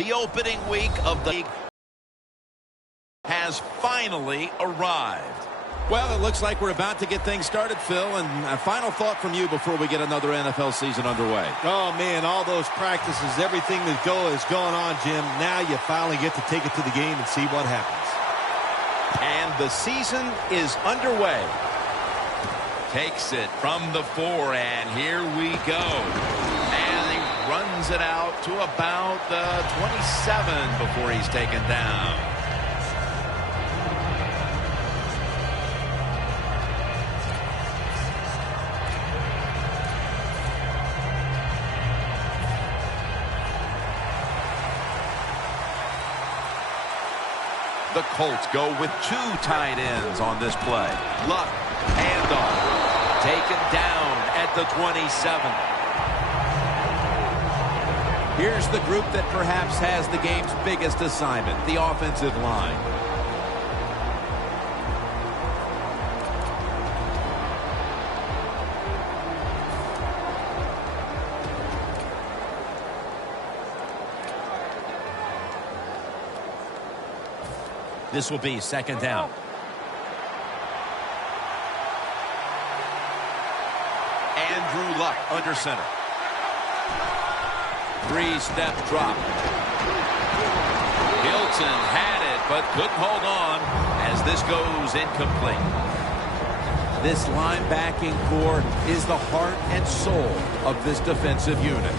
The opening week of the league has finally arrived. Well, it looks like we're about to get things started, Phil. And a final thought from you before we get another NFL season underway. Oh, man, all those practices, everything is going on, Jim. Now you finally get to take it to the game and see what happens. And the season is underway. Takes it from the 4, and here we go. And he runs it out to about the 27 before he's taken down. The Colts go with 2 tight ends on this play. Luck, handoff, taken down at the 27. Here's the group that perhaps has the game's biggest assignment, the offensive line. This will be second down. Andrew Luck under center. 3-step drop. Hilton had it, but couldn't hold on as this goes incomplete. This linebacking core is the heart and soul of this defensive unit.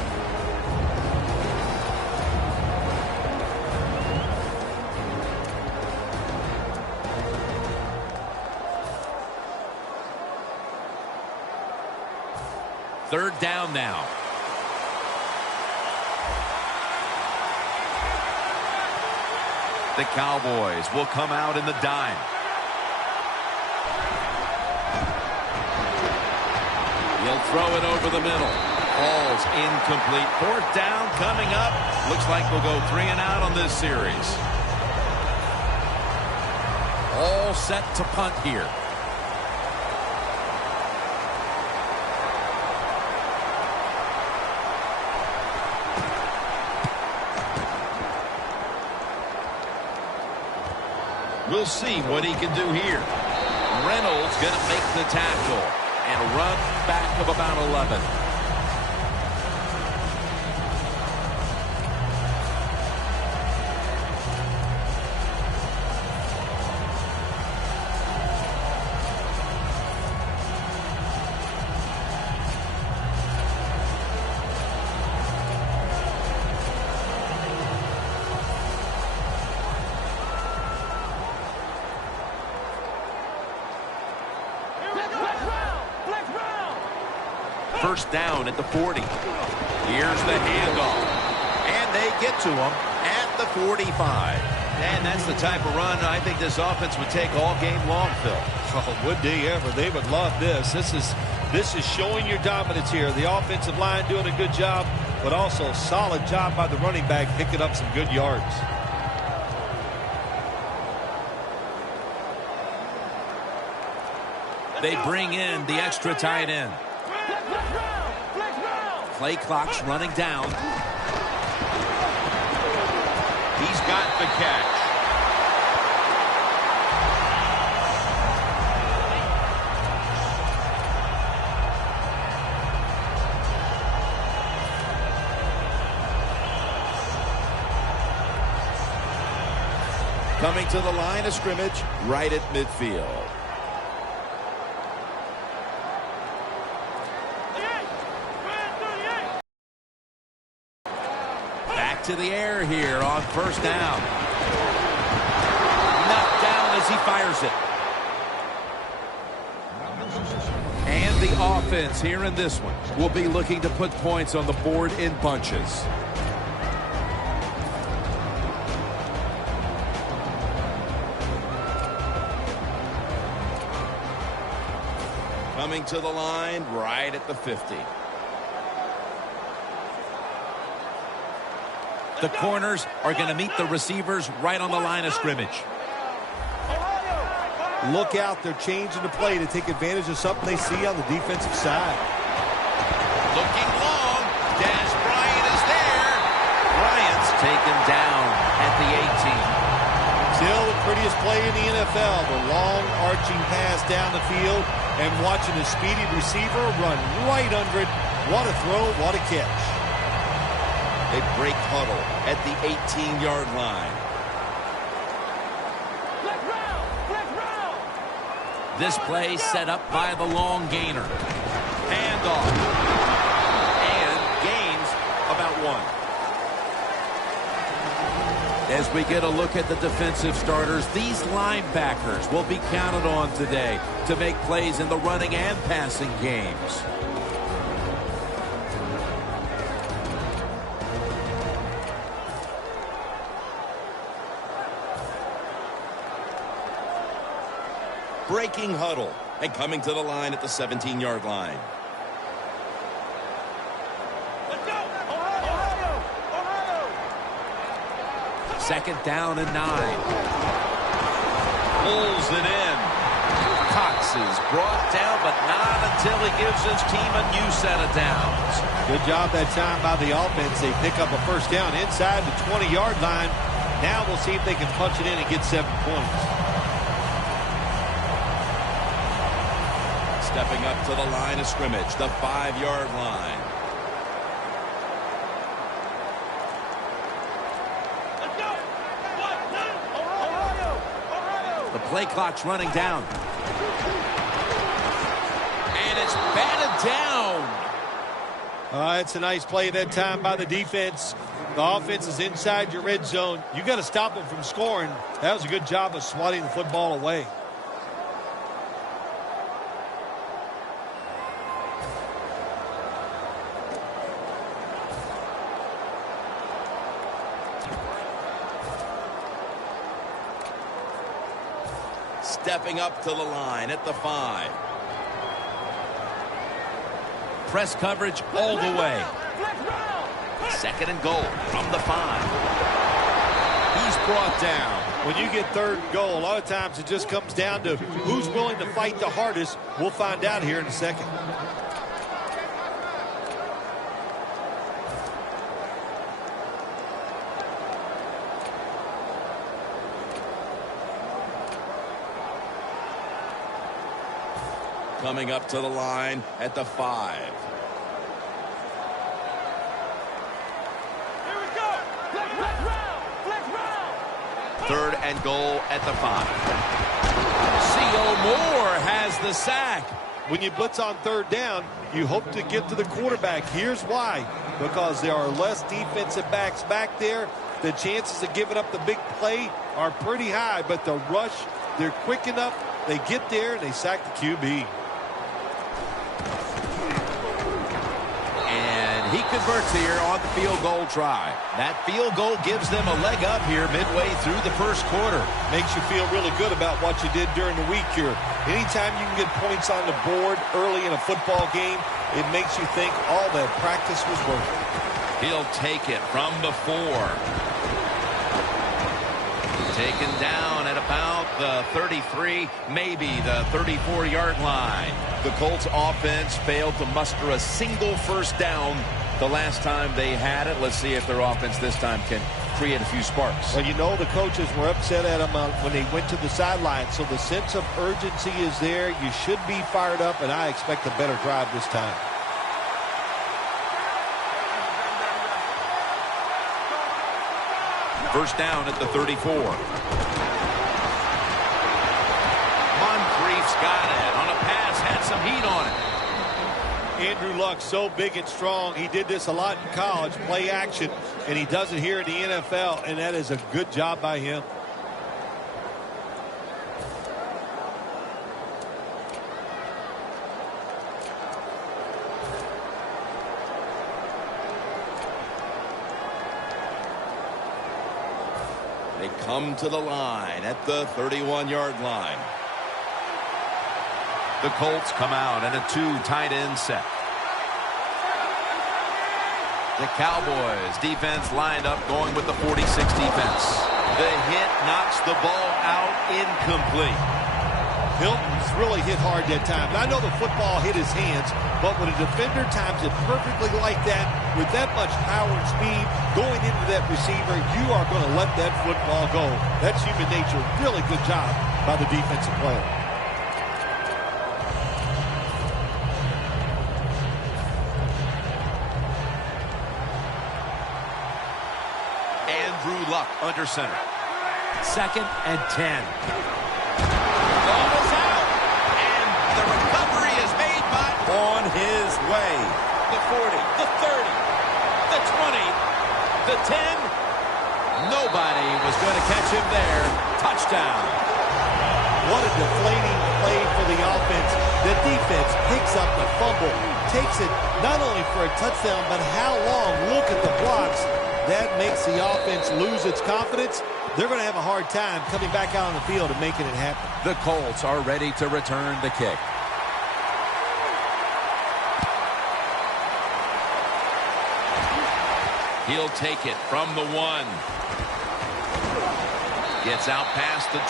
Third down now. The Cowboys will come out in the dime. He'll throw it over the middle. Falls incomplete. Fourth down coming up. Looks like we'll go 3 and out on this series. All set to punt here. We'll see what he can do here. Reynolds going to make the tackle and a run back of about 11. First down at the 40. Here's the handoff. And they get to him at the 45. And that's the type of run I think this offense would take all game long, Phil. Oh, would they ever? They would love this. This is showing your dominance here. The offensive line doing a good job, but also a solid job by the running back picking up some good yards. They bring in the extra tight end. Play clock's running down. He's got the catch. Coming to the line of scrimmage right at midfield. To the air here on first down. Knocked down as he fires it. And the offense here in this one will be looking to put points on the board in bunches. Coming to the line right at the 50. The corners are going to meet the receivers right on the line of scrimmage. Look out, they're changing the play to take advantage of something they see on the defensive side. Looking long. Des Bryant is there. Bryant's taken down at the 18. Still the prettiest play in the NFL, the long arching pass down the field and watching a speedy receiver run right under it. What a throw, what a catch. They break huddle at the 18-yard line. This play set up by the long gainer. Handoff. And gains about 1. As we get a look at the defensive starters, these linebackers will be counted on today to make plays in the running and passing games. Breaking huddle and coming to the line at the 17-yard line. Second down and 9. Pulls it in. Cox is brought down, but not until he gives his team a new set of downs. Good job that time by the offense. They pick up a first down inside the 20-yard line. Now we'll see if they can punch it in and get 7 points. Stepping up to the line of scrimmage, the 5-yard line. The play clock's running down. And it's batted down. It's a nice play that time by the defense. The offense is inside your red zone. You got to stop them from scoring. That was a good job of swatting the football away. Stepping up to the line at the 5. Press coverage all the way. Second and goal from the 5. He's brought down. When you get third and goal, a lot of times it just comes down to who's willing to fight the hardest. We'll find out here in a second. Coming up to the line at the 5. Third and goal at the 5. C.O. Moore has the sack. When you blitz on third down, you hope to get to the quarterback. Here's why. Because there are less defensive backs back there. The chances of giving up the big play are pretty high. But the rush, they're quick enough. They get there and they sack the QB. He converts here on the field goal try. That field goal gives them a leg up here midway through the first quarter. Makes you feel really good about what you did during the week here. Anytime you can get points on the board early in a football game, it makes you think all that practice was worth it. He'll take it from the 4. Taken down at about the 33, maybe the 34-yard line. The Colts offense failed to muster a single first down the last time they had it. Let's see if their offense this time can create a few sparks. Well, you know the coaches were upset at them when they went to the sideline, so the sense of urgency is there. You should be fired up, and I expect a better drive this time. First down at the 34. Moncrief's got it on a pass, had some heat on it. Andrew Luck, so big and strong. He did this a lot in college, play action, and he does it here in the NFL, and that is a good job by him. They come to the line at the 31-yard line. The Colts come out in a 2 tight end set. The Cowboys defense lined up going with the 46 defense. The hit knocks the ball out incomplete. Hilton's really hit hard that time. I know the football hit his hands, but when a defender times it perfectly like that, with that much power and speed going into that receiver, you are going to let that football go. That's human nature. Really good job by the defensive player. Andrew Luck under center. 2nd and 10. Ball is out, and the recovery is made by On his way. the 40, the 30, the 20, the 10. Nobody was going to catch him there. Touchdown. What a deflating play for the offense. The defense picks up the fumble, takes it not only for a touchdown, but how long? Look at the blocks. That makes the offense lose its confidence. They're going to have a hard time coming back out on the field and making it happen. The Colts are ready to return the kick. He'll take it from the 1. Gets out past the 20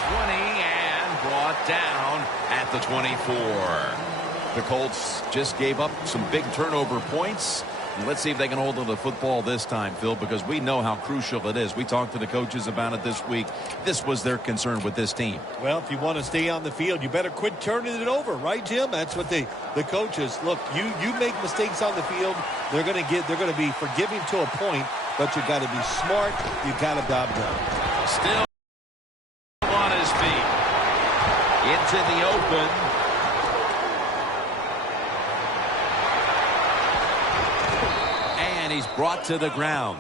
and brought down at the 24. The Colts just gave up some big turnover points. Let's see if they can hold on to the football this time, Phil, because we know how crucial it is. We talked to the coaches about it this week. This was their concern with this team. Well, if you want to stay on the field, you better quit turning it over, right, Jim? That's what the coaches look. You make mistakes on the field, they're going to be forgiving to a point, but you got to be smart. You got to dive down. Still on his feet. Into the open. He's brought to the ground.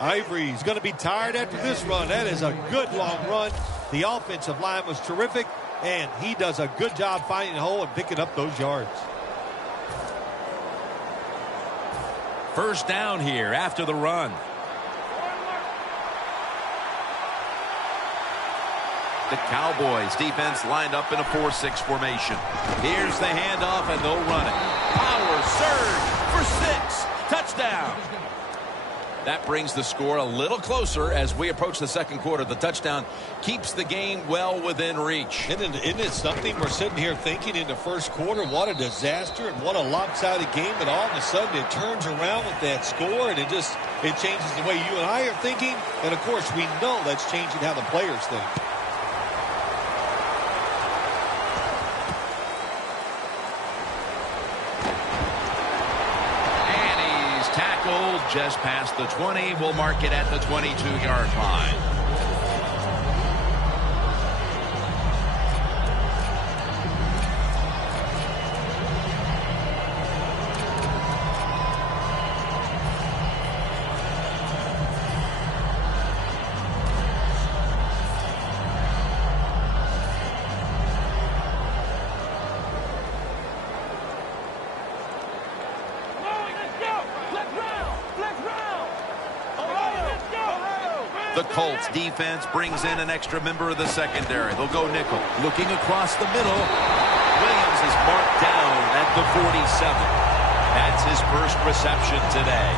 Ivory's going to be tired after this run. That is a good long run. The offensive line was terrific, and he does a good job finding a hole and picking up those yards. First down here after the run. The Cowboys defense lined up in a 4-6 formation. Here's the handoff, and they'll run it. Power surge for 6. Touchdown. That brings the score a little closer as we approach the second quarter. The touchdown keeps the game well within reach. Isn't it something we're sitting here thinking in the first quarter? What a disaster and what a lopsided game. And all of a sudden it turns around with that score and it changes the way you and I are thinking. And, of course, we know that's changing how the players think. Just past the 20. We'll mark it at the 22-yard line. The Colts defense brings in an extra member of the secondary. They'll go nickel. Looking across the middle. Williams is marked down at the 47. That's his first reception today.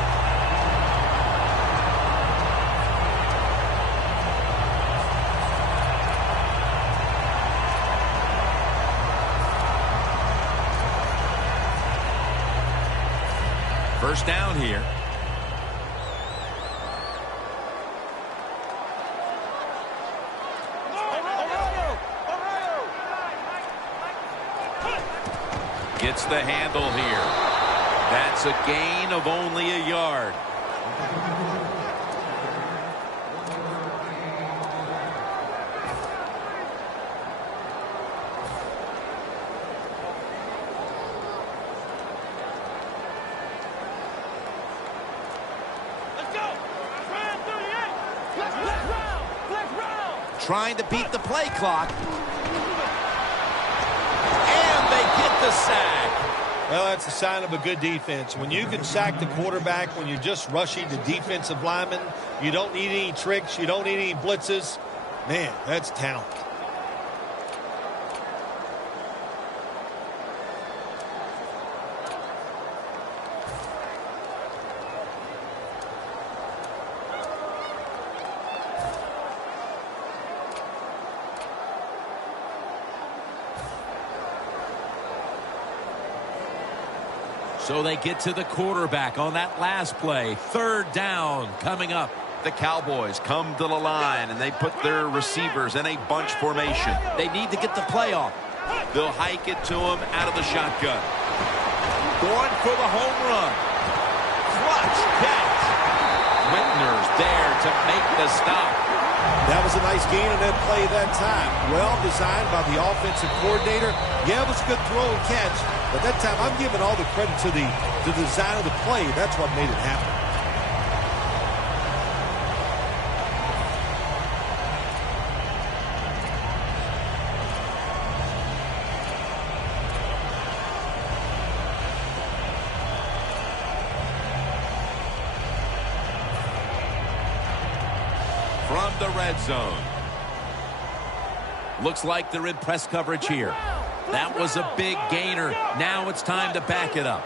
First down here. Gets the handle here. That's a gain of only a yard. Let's go. Flex round. Trying to beat the play clock. They get the sack. Well, that's a sign of a good defense. When you can sack the quarterback, when you're just rushing the defensive lineman, you don't need any tricks, you don't need any blitzes. Man, that's talent. So they get to the quarterback on that last play. Third down coming up. The Cowboys come to the line, and they put their receivers in a bunch formation. They need to get the play off. They'll hike it to him out of the shotgun. Going for the home run. Clutch catch. Whitner's there to make the stop. That was a nice gain on that play that time. Well designed by the offensive coordinator. Yeah, it was a good throw and catch, but that time I'm giving all the credit to the design of the play. That's what made it happen. From the red zone. Looks like they're in press coverage here. That was a big gainer. Now it's time to back it up.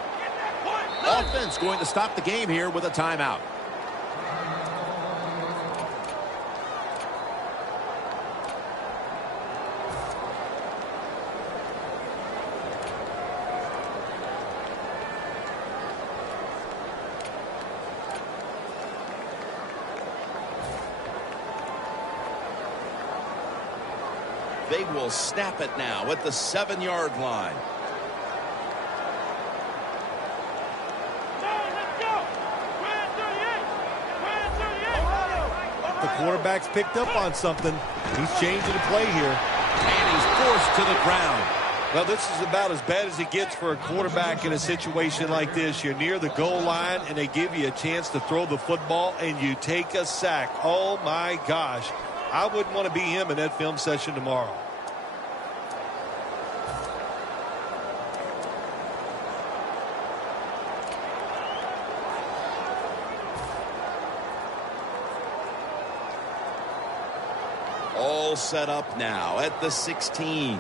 Offense going to stop the game here with a timeout. They will snap it now at the 7-yard line. The quarterback's picked up on something. He's changing the play here. And he's forced to the ground. Well, this is about as bad as it gets for a quarterback in a situation like this. You're near the goal line, and they give you a chance to throw the football, and you take a sack. Oh, my gosh. I wouldn't want to be him in that film session tomorrow. All set up now at the 16.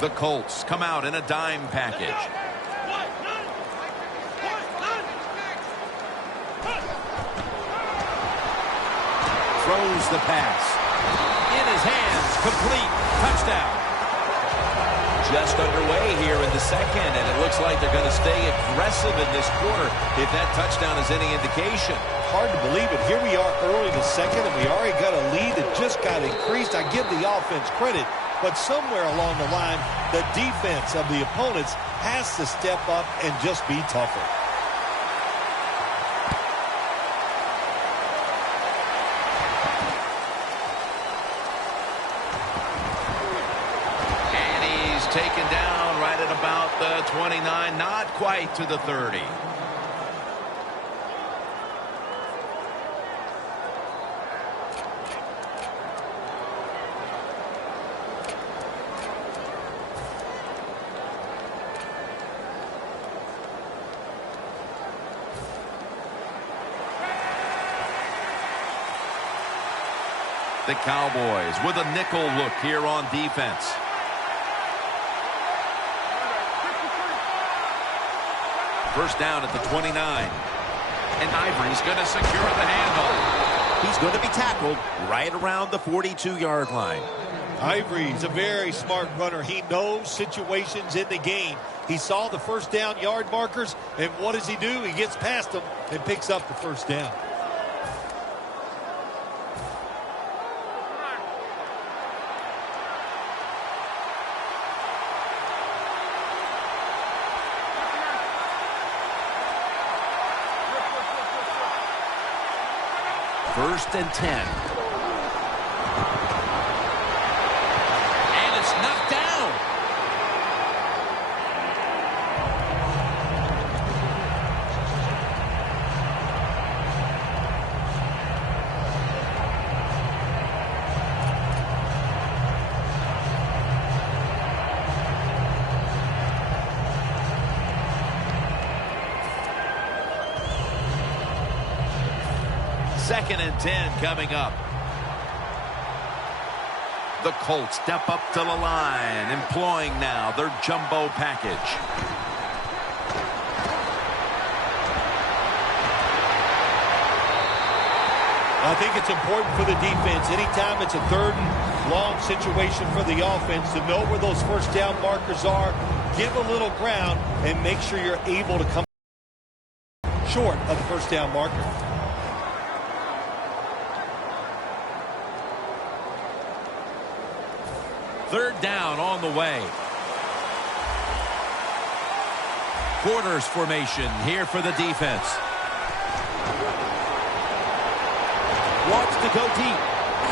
The Colts come out in a dime package. Throws the pass. In his hands, complete, touchdown. Just underway here in the second, and it looks like they're going to stay aggressive in this quarter if that touchdown is any indication. Hard to believe it. Here we are early in the second, and we already got a lead that just got increased. I give the offense credit, but somewhere along the line, the defense of the opponents has to step up and just be tougher. Taken down right at about the 29, not quite to the 30. The Cowboys with a nickel look here on defense. First down at the 29. And Ivory's going to secure the handle. He's going to be tackled right around the 42-yard line. Ivory's a very smart runner. He knows situations in the game. He saw the first down yard markers, and what does he do? He gets past them and picks up the first down. First and 10. And it's knocked down. Second and 10 coming up. The Colts step up to the line, employing now their jumbo package. I think it's important for the defense. Anytime it's a third and long situation for the offense to know where those first down markers are, give a little ground and make sure you're able to come short of the first down marker. Third down on the way. Quarters formation here for the defense. Wants to go deep.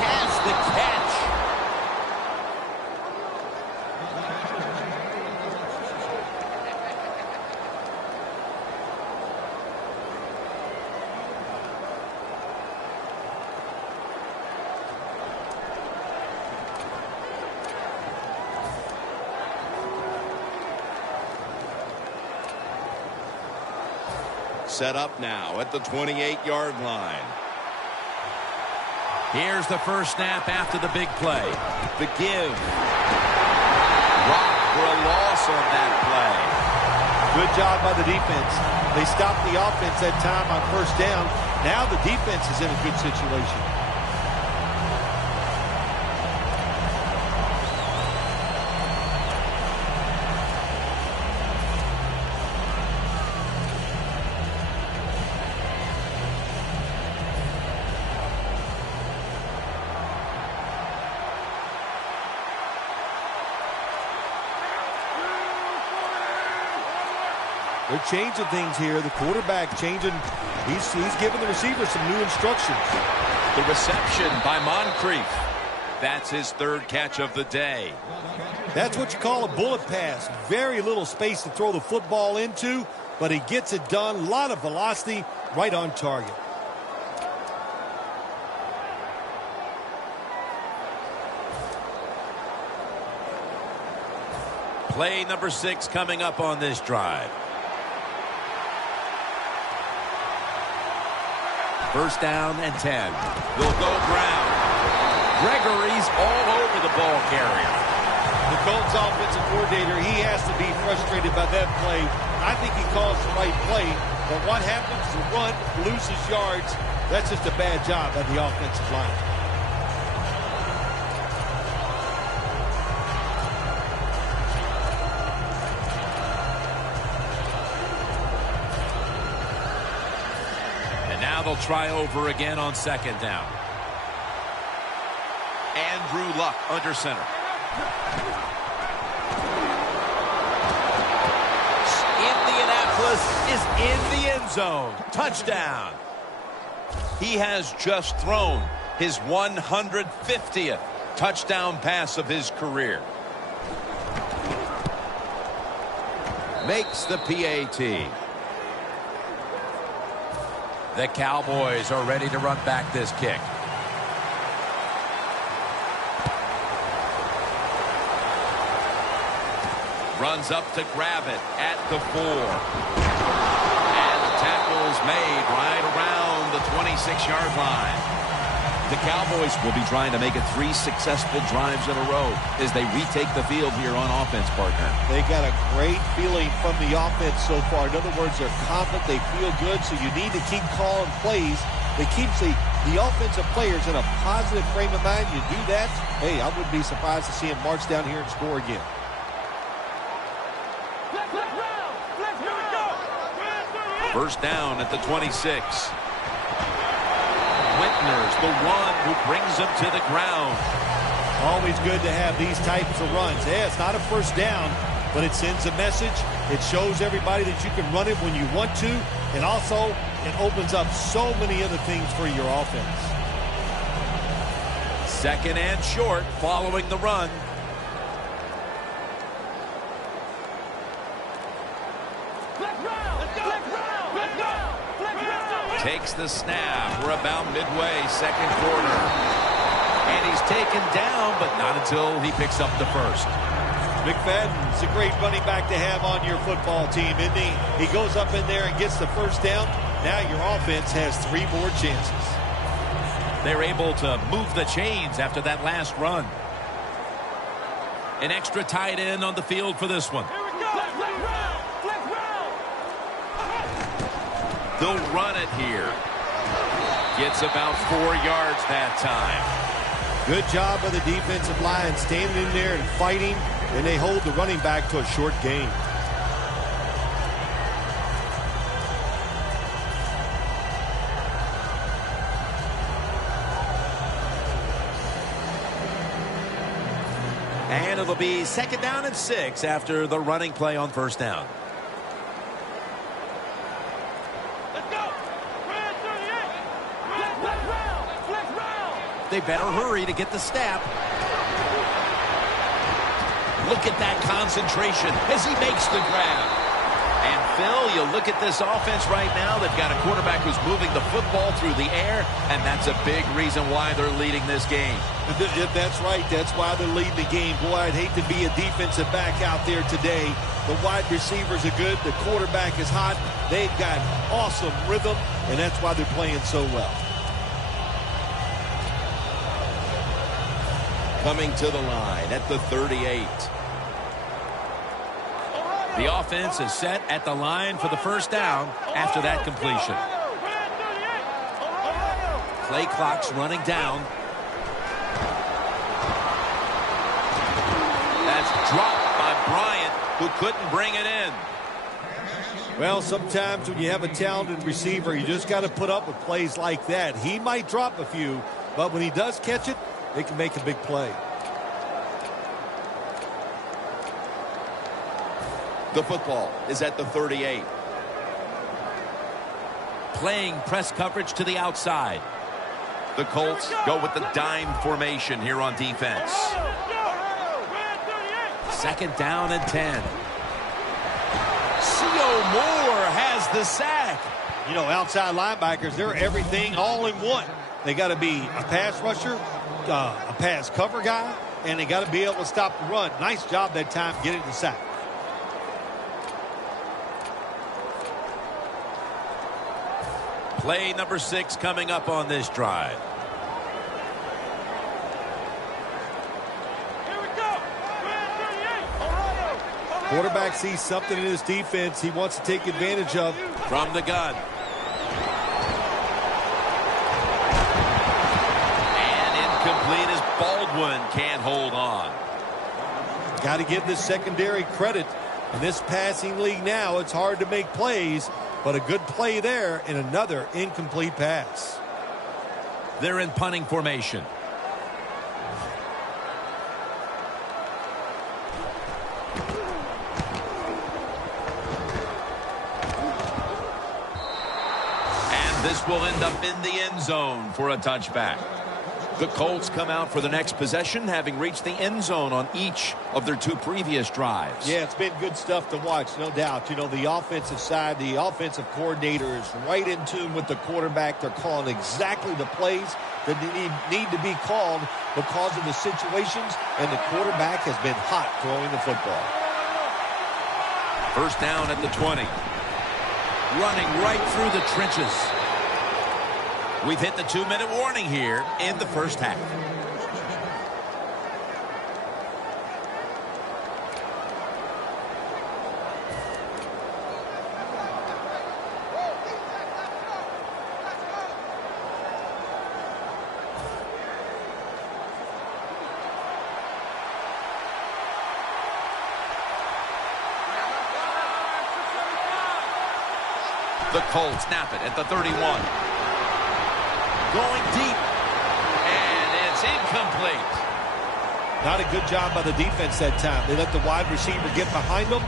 Has the catch. Set up now at the 28-yard line. Here's the first snap after the big play. The give. Rock for a loss on that play. Good job by the defense. They stopped the offense that time on first down. Now the defense is in a good situation. They're changing things here. The quarterback changing. He's giving the receiver some new instructions. The reception by Moncrief. That's his third catch of the day. That's what you call a bullet pass. Very little space to throw the football into, but he gets it done. A lot of velocity, right on target. Play number 6 coming up on this drive. First down and 10. Will go ground. Gregory's all over the ball carrier. The Colts offensive coordinator, he has to be frustrated by that play. I think he calls the right play, but what happens? The run loses yards. That's just a bad job by the offensive line. They'll try over again on second down. Andrew Luck under center. Indianapolis is in the end zone. Touchdown. He has just thrown his 150th touchdown pass of his career. Makes the PAT. The Cowboys are ready to run back this kick. Runs up to grab it at the 4. And the tackle's made right around the 26-yard line. The Cowboys will be trying to make it 3 successful drives in a row as they retake the field here on offense, partner. They got a great feeling from the offense so far. In other words, they're confident, they feel good, so you need to keep calling plays that keeps the offensive players in a positive frame of mind. You do that, hey, I wouldn't be surprised to see him march down here and score again. First down at the 26. Whitner's the one who brings him to the ground. Always good to have these types of runs. Yeah, it's not a first down, but it sends a message. It shows everybody that you can run it when you want to, and also it opens up so many other things for your offense. Second and short following the run. Takes the snap. We're about midway, second quarter. And he's taken down, but not until he picks up the first. McFadden's a great running back to have on your football team, isn't he? He goes up in there and gets the first down. Now your offense has 3 more chances. They're able to move the chains after that last run. An extra tight end on the field for this one. They'll run it here. Gets about 4 yards that time. Good job by the defensive line standing in there and fighting. and they hold the running back to a short gain. And it'll be 2nd down and 6 after the running play on 1st down. Let's go. Red 38. Flex round. They better hurry to get the snap. Look at that concentration as he makes the grab. And Phil, you look at this offense right now. They've got a quarterback who's moving the football through the air, and that's a big reason why they're leading this game. That's right. That's why they're leading the game. Boy, I'd hate to be a defensive back out there today. The wide receivers are good. The quarterback is hot. They've got awesome rhythm, and that's why they're playing so well. Coming to the line at the 38. The offense is set at the line for the 1st down after that completion. Play clock's running down. That's dropped by Bryant, who couldn't bring it in. Well, sometimes when you have a talented receiver, you just got to put up with plays like that. He might drop a few, but when he does catch it, it can make a big play. The football is at the 38. Playing press coverage to the outside. The Colts go with the dime formation here on defense. 2nd down and 10. C.O. Moore has the sack. You know, outside linebackers, they're everything all in one. They got to be a pass rusher, a pass cover guy, and they got to be able to stop the run. Nice job that time getting the sack. Play number 6 coming up on this drive. Here we go. Red 38. Ohio. Quarterback sees something in his defense he wants to take advantage of. From the gun. And incomplete as Baldwin can't hold on. Got to give this secondary credit. In this passing league now, it's hard to make plays, but a good play there and another incomplete pass. They're in punting formation. And this will end up in the end zone for a touchback. The Colts come out for the next possession, having reached the end zone on each of their 2 previous drives. Yeah, it's been good stuff to watch, no doubt. You know, the offensive side, the offensive coordinator is right in tune with the quarterback. They're calling exactly the plays that need to be called because of the situations, and the quarterback has been hot throwing the football. 1st down at the 20. Running right through the trenches. We've hit the 2-minute warning here in the 1st half. The Colts snap it at the 31. Going deep, and it's incomplete. Not a good job by the defense that time. They let the wide receiver get behind them,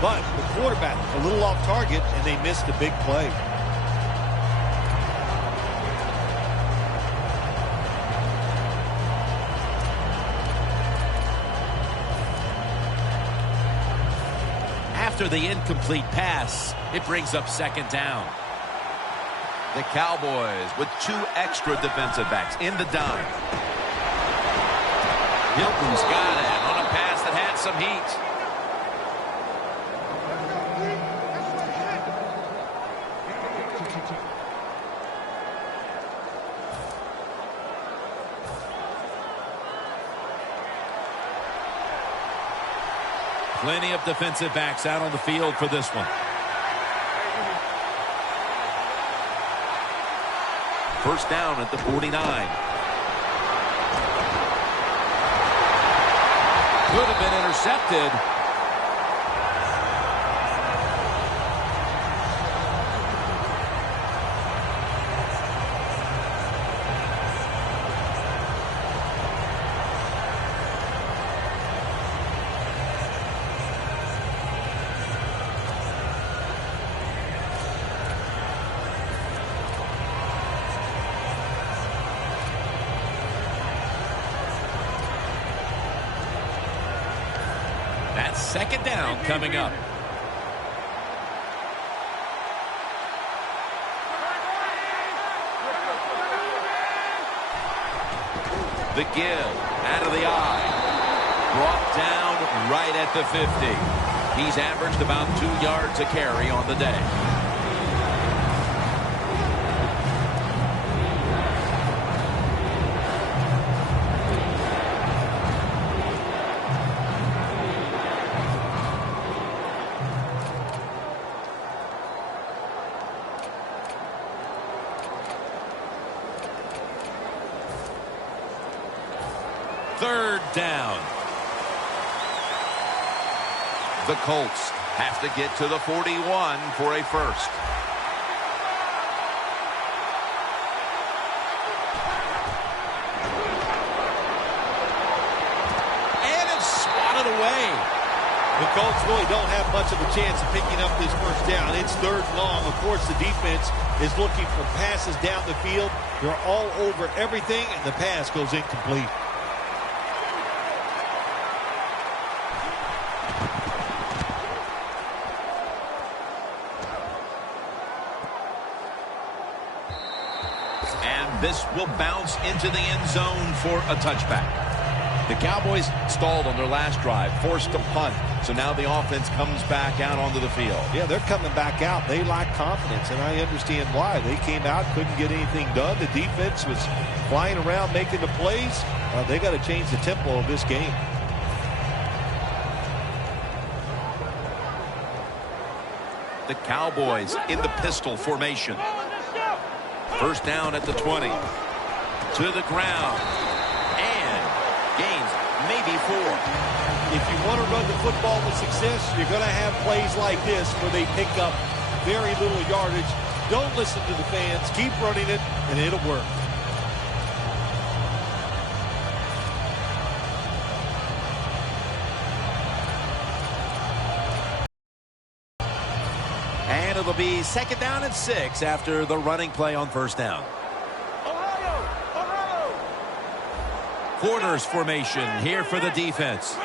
but the quarterback a little off target, and they missed a big play. After the incomplete pass, it brings up 2nd down. The Cowboys with 2 extra defensive backs in the dime. Hilton's got it on a pass that had some heat. Plenty of defensive backs out on the field for this one. 1st down at the 49. Could have been intercepted. That's second down coming up. The give out of the eye. Brought down right at the 50. He's averaged about 2 yards a carry on the day. Third down. The Colts have to get to the 41 for a first. And it's swatted away. The Colts really don't have much of a chance of picking up this first down. It's third and long. Of course, the defense is looking for passes down the field. They're all over everything, and the pass goes incomplete. This will bounce into the end zone for a touchback. The Cowboys stalled on their last drive, forced a punt, so now the offense comes back out onto the field. Yeah, they're coming back out. They lack confidence, and I understand why. They came out, couldn't get anything done. The defense was flying around making the plays. They got to change the tempo of this game. The Cowboys in the pistol formation. First down at the 20. To the ground. And gains maybe 4. If you want to run the football with success, you're going to have plays like this where they pick up very little yardage. Don't listen to the fans. Keep running it, and it'll work. And it'll be second down and 6 after the running play on first down. Quarters formation here for the defense. To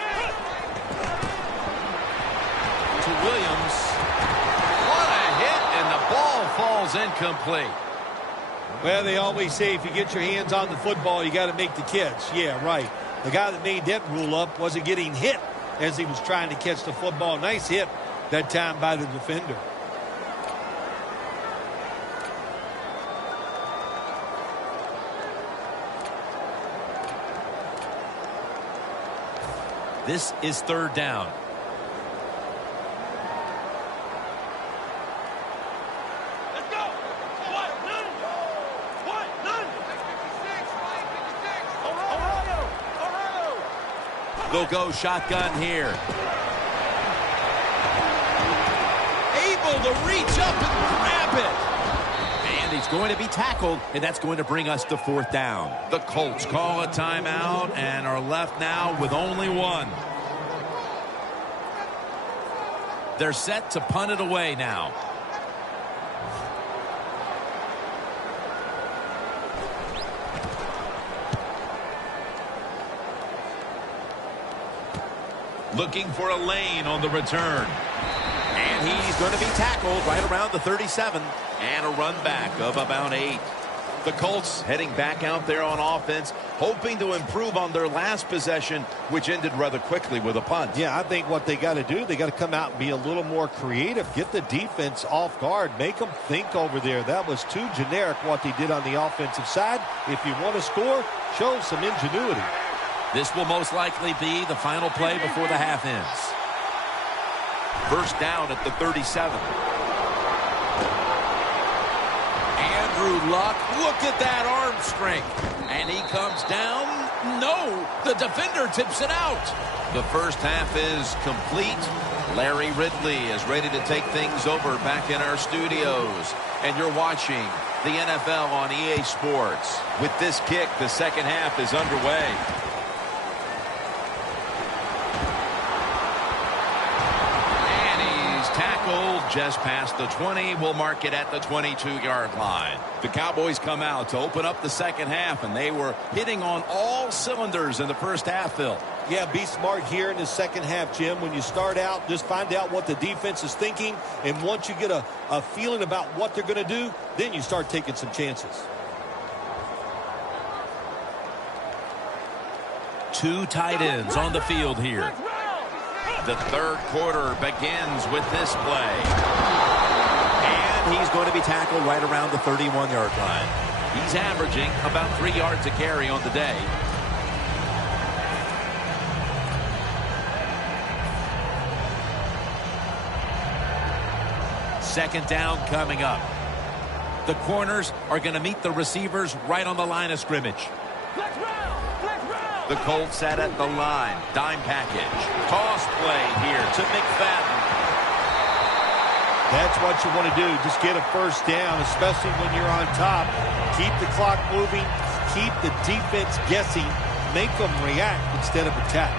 Williams. What a hit, and the ball falls incomplete. Well, they always say if you get your hands on the football, you got to make the catch. Yeah, right. The guy that made that rule up wasn't getting hit as he was trying to catch the football. Nice hit that time by the defender. This is third down. Let's go. What? None. What? None. Ohio. They'll go shotgun here. Able to reach up and grab it. And he's going to be tackled, and that's going to bring us to fourth down. The Colts call a timeout and are left now with only one. They're set to punt it away now. Looking for a lane on the return. And he's going to be tackled right around the 37. And a run back of about 8. The Colts heading back out there on offense, hoping to improve on their last possession, which ended rather quickly with a punt. Yeah, I think what they got to do, they got to come out and be a little more creative, get the defense off guard, make them think over there. That was too generic what they did on the offensive side. If you want to score, show some ingenuity. This will most likely be the final play before the half ends. First down at the 37. Andrew Luck, look at that arm strength. And he comes down No, the defender tips it out. The first half is complete. Larry Ridley is ready to take things over back in our studios. And you're watching the NFL on EA Sports. With this kick, the second half is underway. Tackled just past the 20. We'll mark it at the 22-yard line. The Cowboys come out to open up the second half, and they were hitting on all cylinders in the first half, Phil. Yeah, be smart here in the second half, Jim. When you start out, just find out what the defense is thinking, and once you get a feeling about what they're going to do, then you start taking some chances. Two tight ends on the field here. The third quarter begins with this play. And he's going to be tackled right around the 31-yard line. He's averaging about 3 yards a carry on the day. Second down coming up. The corners are going to meet the receivers right on the line of scrimmage. The Colts set at the line. Dime package. Toss play here to McFadden. That's what you want to do. Just get a first down, especially when you're on top. Keep the clock moving. Keep the defense guessing. Make them react instead of attack.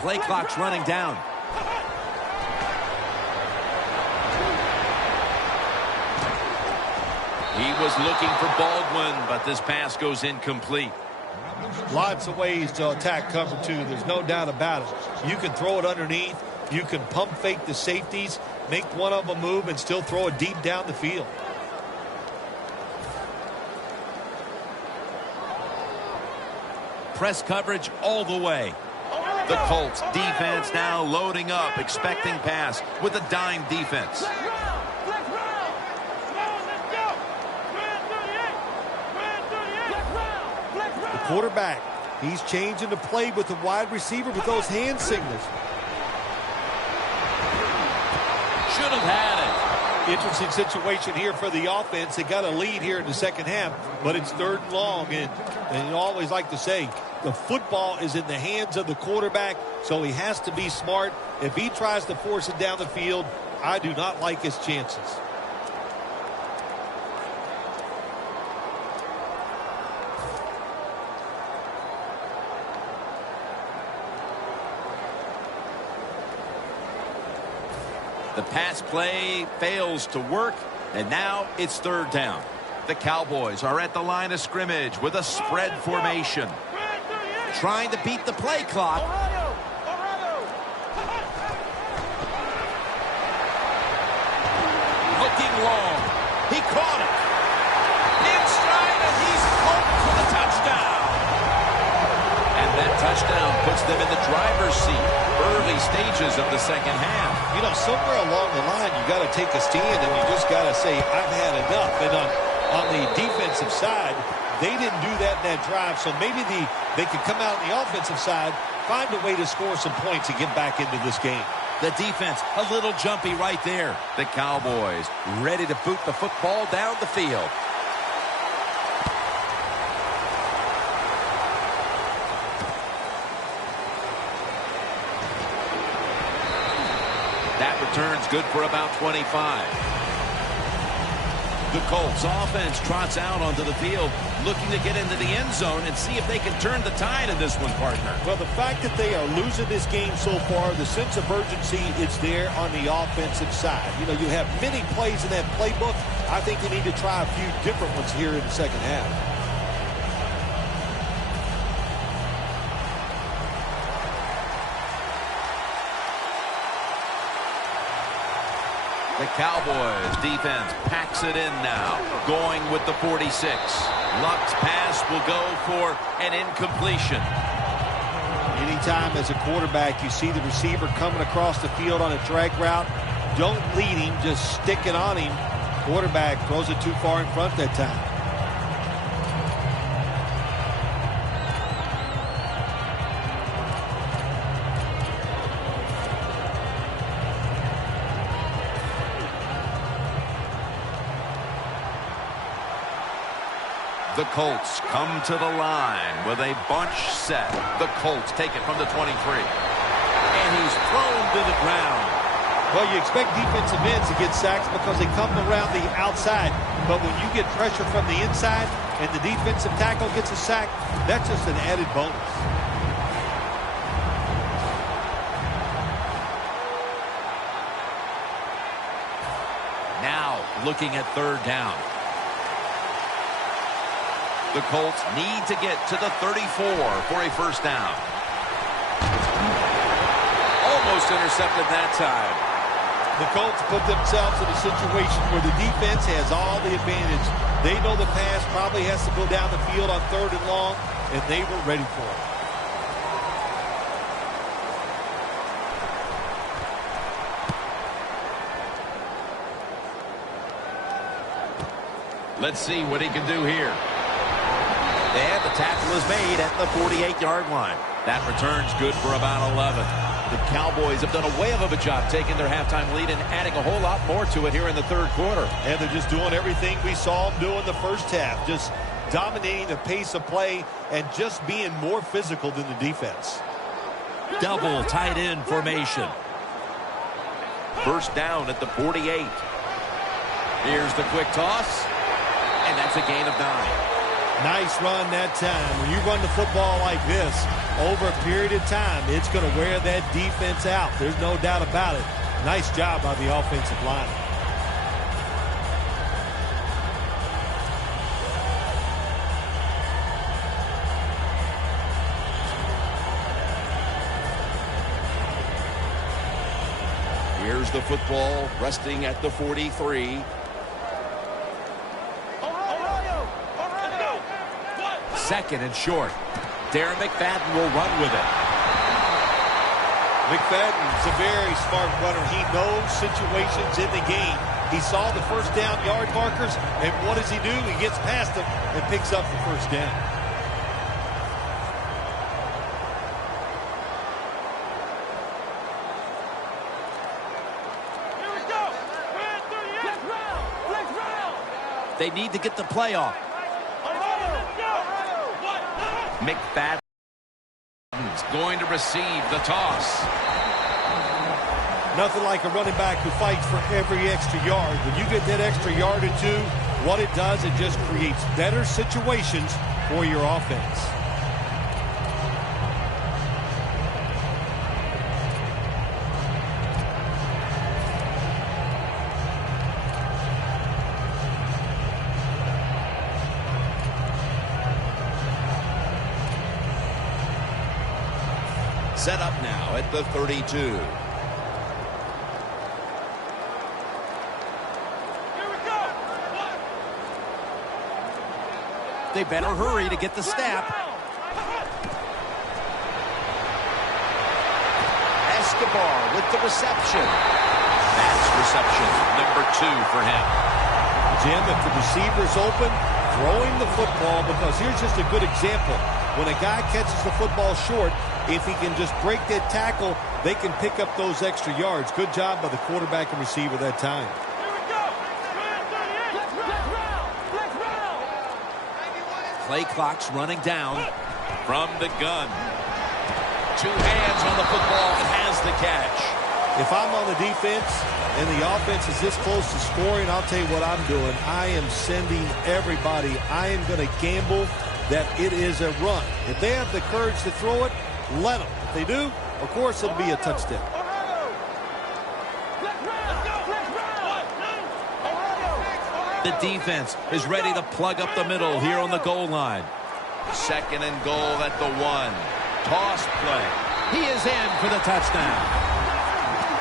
Play clock's running down. He was looking for Baldwin, but this pass goes incomplete. Lots of ways to attack cover two. There's no doubt about it. You can throw it underneath. You can pump fake the safeties, make one of them move, and still throw it deep down the field. Press coverage all the way. The Colts defense now loading up, expecting pass with a dime defense. The quarterback, he's changing the play with the wide receiver with those hand signals. Should have had it. Interesting situation here for the offense. They got a lead here in the second half, but it's third and long. And you always like to say, the football is in the hands of the quarterback, so he has to be smart. If he tries to force it down the field, I do not like his chances. The pass play fails to work, and now it's third down. The Cowboys are at the line of scrimmage with a spread formation. Trying to beat the play clock. Looking long. He caught it. In stride, and he's home for the touchdown. And that touchdown puts them in the driver's seat. Early stages of the second half. You know, somewhere along the line, you got to take a stand, and you just got to say, I've had enough. And on the defensive side, they didn't do that in that drive, so maybe they could come out on the offensive side, find a way to score some points and get back into this game. The defense, a little jumpy right there. The Cowboys ready to boot the football down the field. That return's good for about 25. The Colts offense trots out onto the field, looking to get into the end zone and see if they can turn the tide in this one, partner. Well, the fact that they are losing this game so far, the sense of urgency is there on the offensive side. You know, you have many plays in that playbook. I think they need to try a few different ones here in the second half. The Cowboys defense packs it in now, going with the 46. Luck's pass will go for an incompletion. Anytime as a quarterback you see the receiver coming across the field on a drag route, don't lead him, just stick it on him. Quarterback throws it too far in front that time. The Colts come to the line with a bunch set. The Colts take it from the 23. And he's thrown to the ground. Well, you expect defensive ends to get sacks because they come around the outside. But when you get pressure from the inside and the defensive tackle gets a sack, that's just an added bonus. Now looking at third down. The Colts need to get to the 34 for a first down. Almost intercepted that time. The Colts put themselves in a situation where the defense has all the advantage. They know the pass probably has to go down the field on 3rd and long, and they were ready for it. Let's see what he can do here. And the tackle is made at the 48-yard line. That return's good for about 11. The Cowboys have done a whale of a job taking their halftime lead and adding a whole lot more to it here in the third quarter. And they're just doing everything we saw them do in the first half. Just dominating the pace of play and just being more physical than the defense. Double tight end formation. First down at the 48. Here's the quick toss. And that's a gain of 9. Nice run that time. When you run the football like this over a period of time, it's going to wear that defense out. There's no doubt about it. Nice job by the offensive line. Here's the football resting at the 43. Second and short. Darren McFadden will run with it. McFadden's a very smart runner. He knows situations in the game. He saw the first down yard markers, and what does he do? He gets past them and picks up the first down. Here we go. Next round. They need to get the play off. McFadden's going to receive the toss. Nothing like a running back who fights for every extra yard. When you get that extra yard or two, what it does, it just creates better situations for your offense. Set up now at the 32. Here we go. They better hurry to get the snap. Escobar with the reception. That's reception number 2 for him. Jim, if the receiver's open, throwing the football, because here's just a good example. When a guy catches the football short, if he can just break that tackle, they can pick up those extra yards. Good job by the quarterback and receiver that time. Here we go. Next round. Play clock's running down from the gun. 2 hands on the football and has the catch. If I'm on the defense and the offense is this close to scoring, I'll tell you what I'm doing. I am sending everybody. I am going to gamble that it is a run. If they have the courage to throw it, let them. If they do, of course, it'll be a touchdown. The defense is ready to plug up the middle here on the goal line. Second and goal at the 1. Toss play. He is in for the touchdown.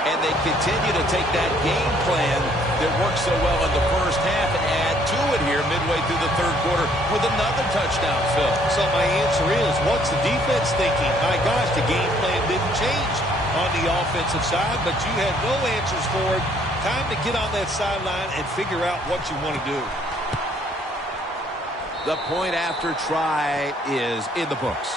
And they continue to take that game plan that worked so well in the first half and add to it here midway through the third quarter with another touchdown, Phil. So my answer is, what's the defense thinking? My gosh, the game plan didn't change on the offensive side, but you had no answers for it Time to get on that sideline and figure out what you want to do. The point after try is in the books.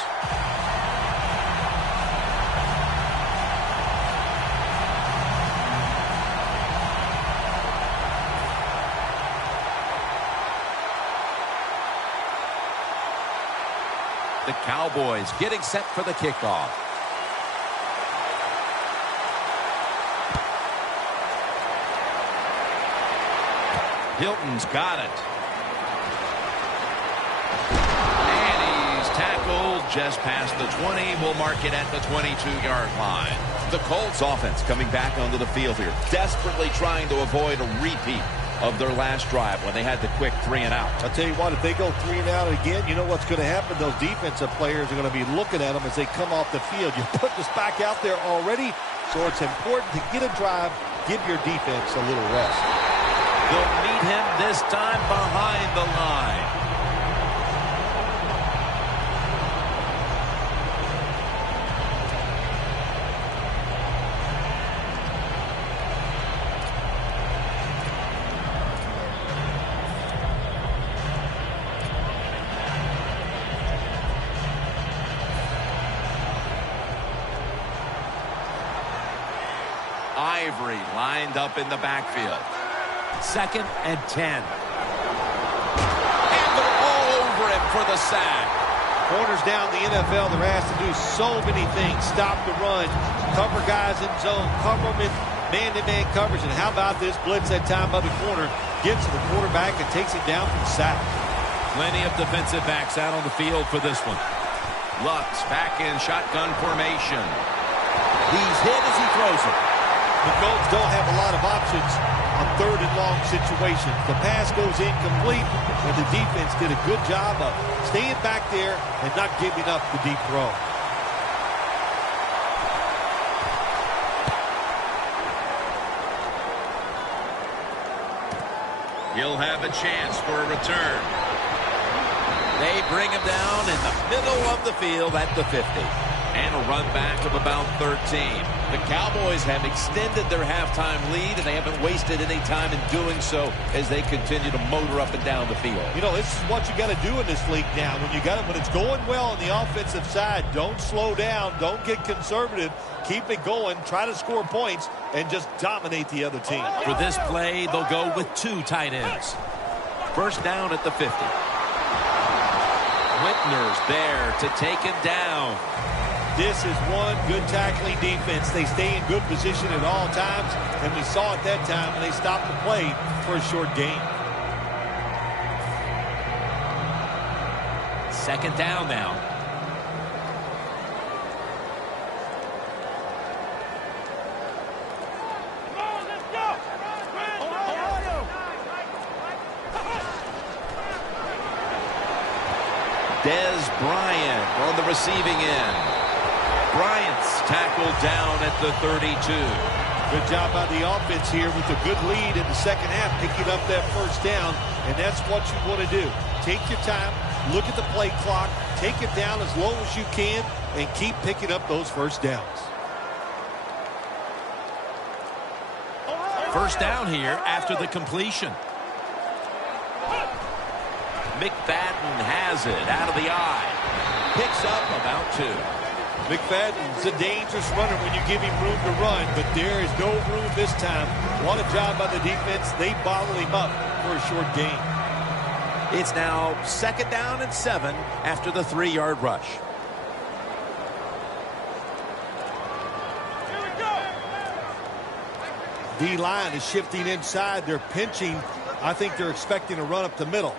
The Cowboys getting set for the kickoff. Hilton's got it. And he's tackled just past the 20. We'll mark it at the 22-yard line. The Colts offense coming back onto the field here, desperately trying to avoid a repeat of their last drive when they had the quick 3-and-out. I'll tell you what, if they go 3-and-out again, you know what's going to happen? Those defensive players are going to be looking at them as they come off the field. You put this back out there already, so it's important to get a drive, give your defense a little rest. They'll meet him this time behind the line. Ivory lined up in the backfield. 2nd and 10. And they're all over him for the sack. Corners down the NFL, they're asked to do so many things. Stop the run, cover guys in zone, cover them in man-to-man coverage. And how about this blitz that time by the corner? Gets to the quarterback and takes it down for the sack. Plenty of defensive backs out on the field for this one. Lux back in shotgun formation. He's hit as he throws it. The Colts don't have a lot of options on 3rd and long situations. The pass goes incomplete, and the defense did a good job of staying back there and not giving up the deep throw. He'll have a chance for a return. They bring him down in the middle of the field at the 50. And a run back of about 13. The Cowboys have extended their halftime lead, and they haven't wasted any time in doing so as they continue to motor up and down the field. You know, this is what you got to do in this league now. When it's going well on the offensive side, don't slow down. Don't get conservative. Keep it going. Try to score points and just dominate the other team. For this play, they'll go with 2 tight ends. First down at the 50. Whitner's there to take him down. This is one good tackling defense. They stay in good position at all times, and we saw it that time when they stopped the play for a short gain. 2nd down now. Come on, let's go. Dez Bryant on the receiving end. Bryant's tackled down at the 32. Good job by the offense here with a good lead in the second half, picking up that first down, and that's what you want to do. Take your time, look at the play clock, take it down as low as you can, and keep picking up those first downs. First down here after the completion. McFadden has it out of the eye. Picks up about 2. McFadden's a dangerous runner when you give him room to run, but there is no room this time. What a job by the defense. They bottled him up for a short gain. It's now 2nd down and 7 after the 3-yard rush. Here we go. D-line is shifting inside. They're pinching. I think they're expecting a run up the middle.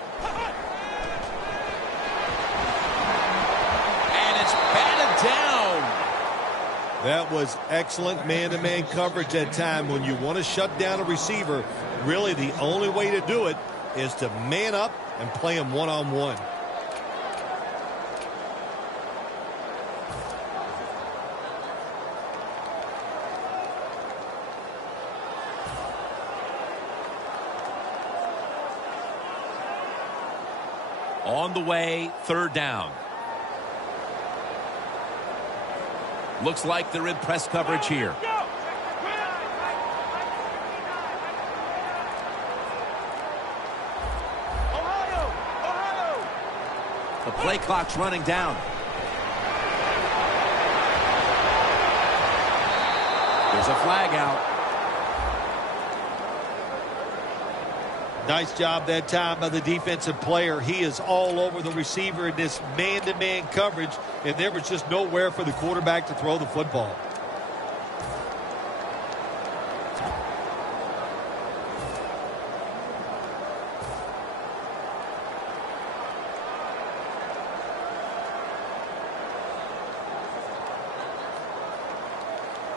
And it's batted down. That was excellent man-to-man coverage that time. When you want to shut down a receiver, really the only way to do it is to man up and play him one-on-one. On the way, 3rd down. Looks like they're in press coverage here. The play clock's running down. There's a flag out. Nice job that time by the defensive player. He is all over the receiver in this man-to-man coverage, and there was just nowhere for the quarterback to throw the football.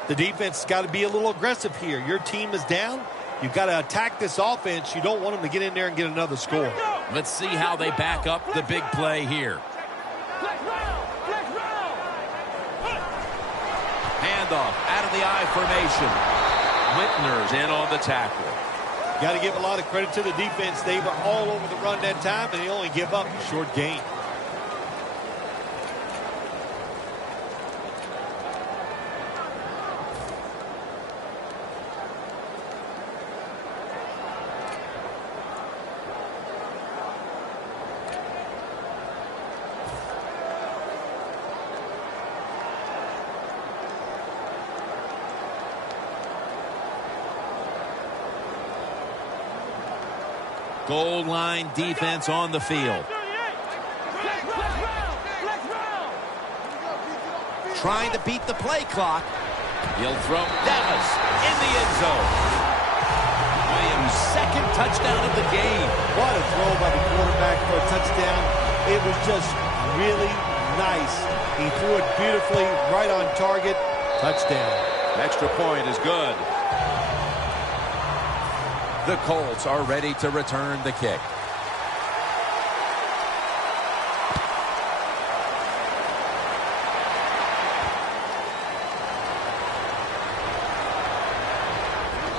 The defense has got to be a little aggressive here. Your team is down. You've got to attack this offense. You don't want them to get in there and get another score. Let's see how they back up the big play here. Handoff out of the I formation. Whitner's in on the tackle. Got to give a lot of credit to the defense. They were all over the run that time, and they only give up a short gain. Goal line defense on the field. Trying to beat the play clock. He'll throw Davis in the end zone. Williams' second touchdown of the game. What a throw by the quarterback for a touchdown. It was just really nice. He threw it beautifully, right on target. Touchdown. Extra point is good. The Colts are ready to return the kick.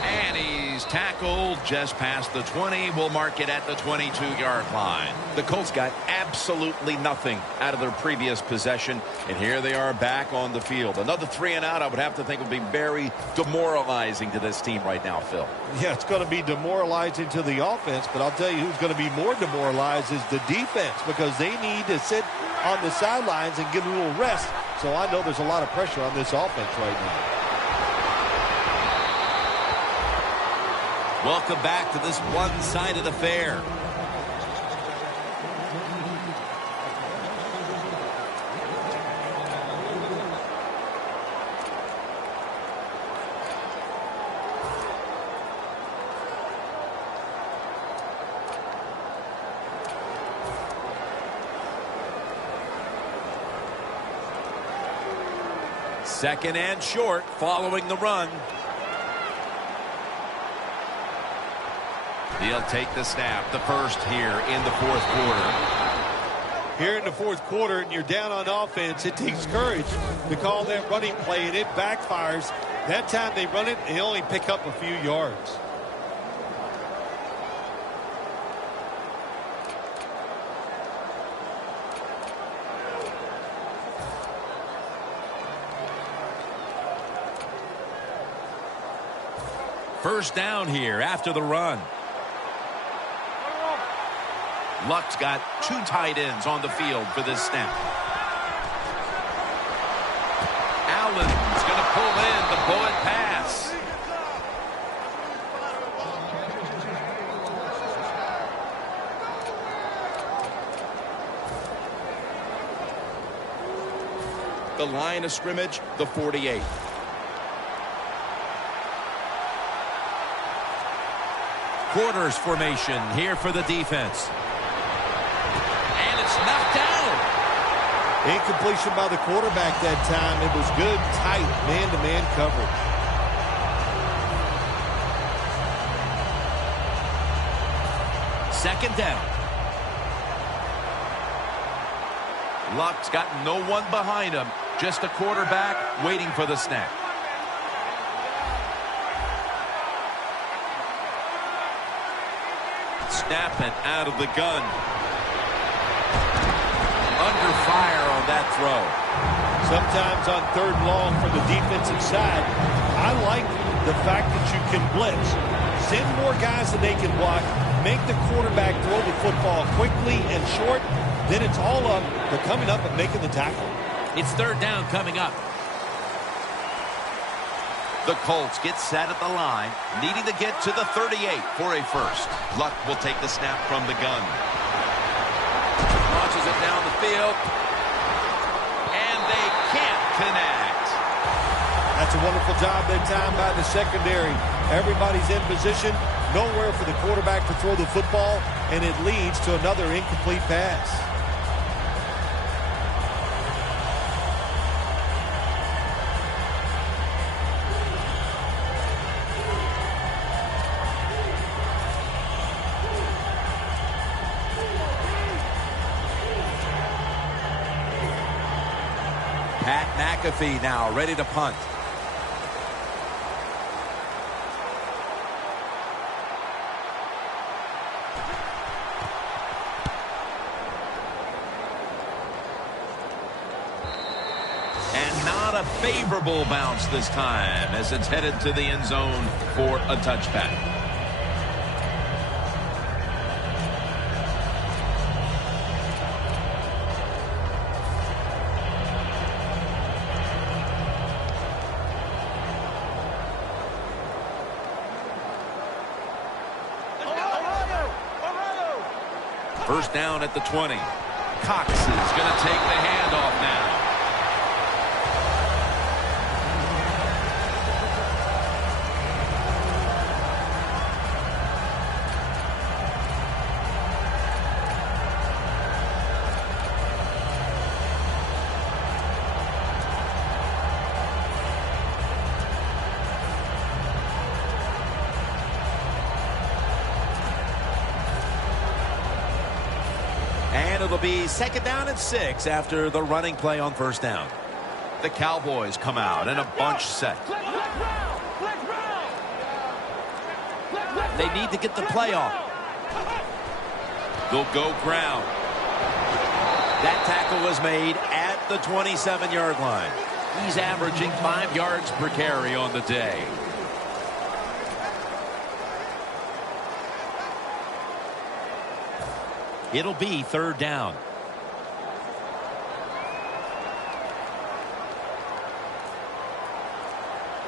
And he's tackled just past the 20. We'll mark it at the 22-yard line. The Colts got absolutely nothing out of their previous possession, and here they are back on the field. Another 3 and out, I would have to think, would be very demoralizing to this team right now, Phil. Yeah, it's going to be demoralizing to the offense, but I'll tell you who's going to be more demoralized is the defense, because they need to sit on the sidelines and get a little rest. So I know there's a lot of pressure on this offense right now. Welcome back to this one-sided affair. Second and short following the run. He'll take the snap, the first here in the fourth quarter. Here in the fourth quarter, and you're down on offense, it takes courage to call that running play, and it backfires. That time they run it, and they only pick up a few yards. First down here after the run. Luck's got 2 tight ends on the field for this snap. Allen's going to pull in the bullet pass. The line of scrimmage, the 48. Quarters formation here for the defense. And it's knocked down. Incompletion by the quarterback that time. It was good, tight, man-to-man coverage. Second down. Luck's got no one behind him. Just a quarterback waiting for the snap. Snapping out of the gun. Under fire on that throw. Sometimes on third and long from the defensive side, I like the fact that you can blitz. Send more guys that they can block. Make the quarterback throw the football quickly and short. then it's all up to coming up and making the tackle. It's third down coming up. The Colts get set at the line, needing to get to the 38 for a first. Luck will take the snap from the gun. Launches it down the field. And they can't connect. That's a wonderful job that time by the secondary. Everybody's in position. Nowhere for the quarterback to throw the football. And it leads to another incomplete pass. Pat McAfee now ready to punt. And not a favorable bounce this time as it's headed to the end zone for a touchback. First down at the 20. Cox is going to take the handoff now. And it'll be second down and 6 after the running play on first down. The Cowboys come out in a bunch set. They need to get the play off. They'll go ground. That tackle was made at the 27-yard line. He's averaging 5 yards per carry on the day. It'll be third down.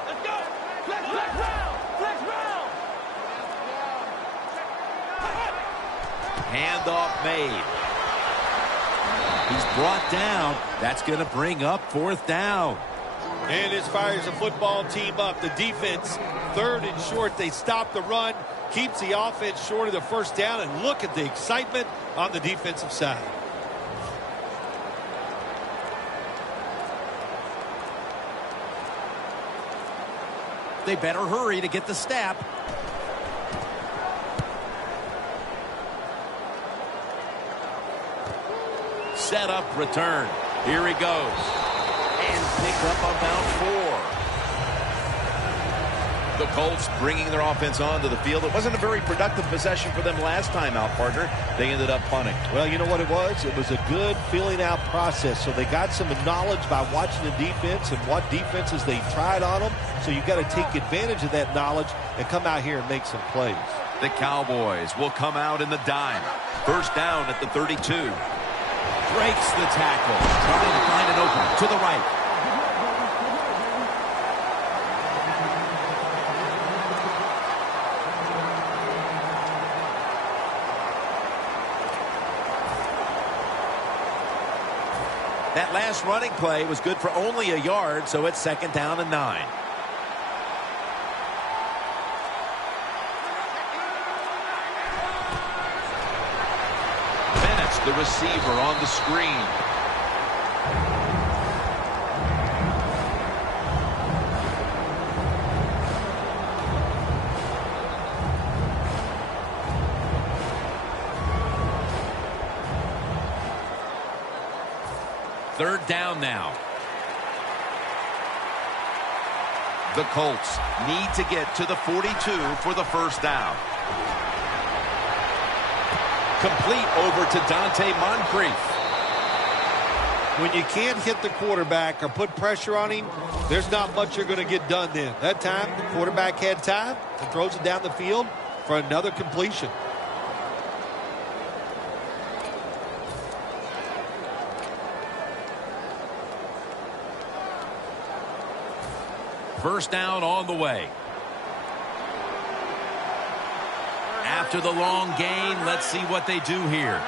Let's go. Flex round. Handoff made. He's brought down. That's going to bring up fourth down. And this fires the football team up. The defense, third and short. They stop the run. Keeps the offense short of the first down. And look at the excitement on the defensive side. They better hurry to get the snap. Set up return. Here he goes. And picked up about 4. The Colts bringing their offense onto the field. It wasn't a very productive possession for them last time out, partner. They ended up punting. Well, you know what it was? It was a good filling out process. So they got some knowledge by watching the defense and what defenses they tried on them. So you got to take advantage of that knowledge and come out here and make some plays. The Cowboys will come out in the dime. First down at the 32. Breaks the tackle. Trying to find an opening to the right. That last running play was good for only a yard, so it's second down and 9. Bennett's the receiver on the screen. Third down now. The Colts need to get to the 42 for the first down. Complete over to Dante Moncrief. When you can't hit the quarterback or put pressure on him, there's not much you're going to get done then. That time, the quarterback had time and throws it down the field for another completion. First down on the way. After the long gain, let's see what they do here.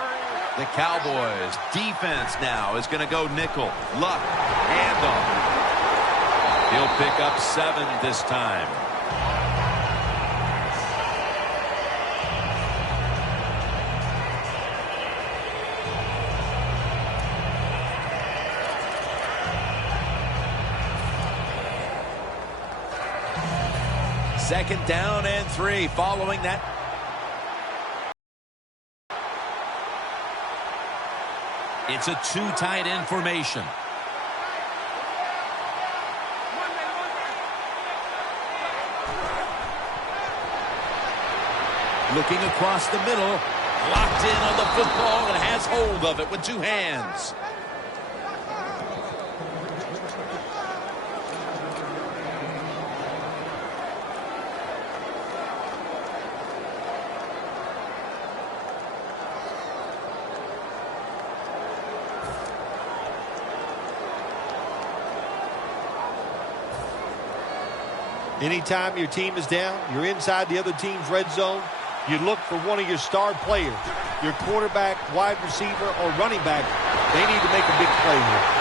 The Cowboys defense now is going to go nickel. Luck, handoff. He'll pick up 7 this time. Second down and 3 following that. It's a 2 tight end formation. Looking across the middle. Locked in on the football and has hold of it with 2 hands. Anytime your team is down, you're inside the other team's red zone, you look for one of your star players, your quarterback, wide receiver, or running back. They need to make a big play here.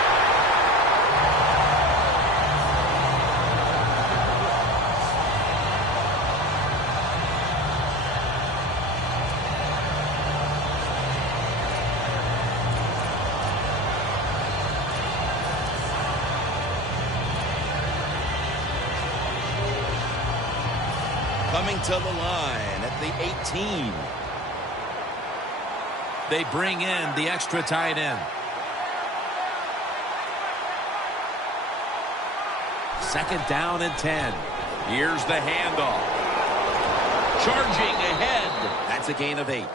Coming to the line at the 18. They bring in the extra tight end. Second down and 10. Here's the handoff. Charging ahead. That's a gain of 8.